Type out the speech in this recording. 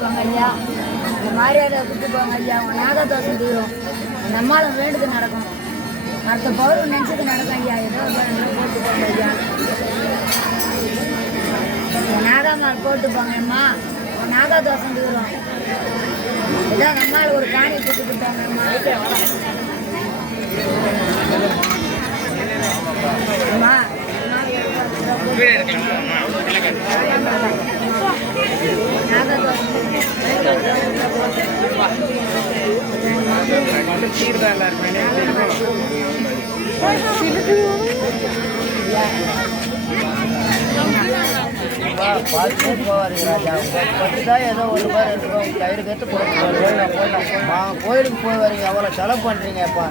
போங்க ஐயா, இந்த மாதிரியாதை கூப்பிட்டு போங்க ஐயா, உங்கள் நாகதோஷம் தீரும், நம்மளும் வேண்டுது நடக்கும், அடுத்த பௌர்ணமி நினச்சது நடக்கும் ஐயா, ஏதோ போட்டு போங்க ஐயா, உங்கள் நாகாமால் போட்டு போங்கம்மா, உங்கள் நாகதோஷம் தீரும், ஏதோ நம்மளால் ஒரு காணி கொடுத்துக்கிட்டாங்கம்மா. அம்மா பார்த்து போவாருங்க ராஜா, தான் ஏதோ 1 ரூபாய் 2 ரூபாய் கயிறு கற்று போயிடலாம். கோயிலுக்கு போய் வரீங்க, எவ்வளோ செலவு பண்ணுறீங்கப்பா.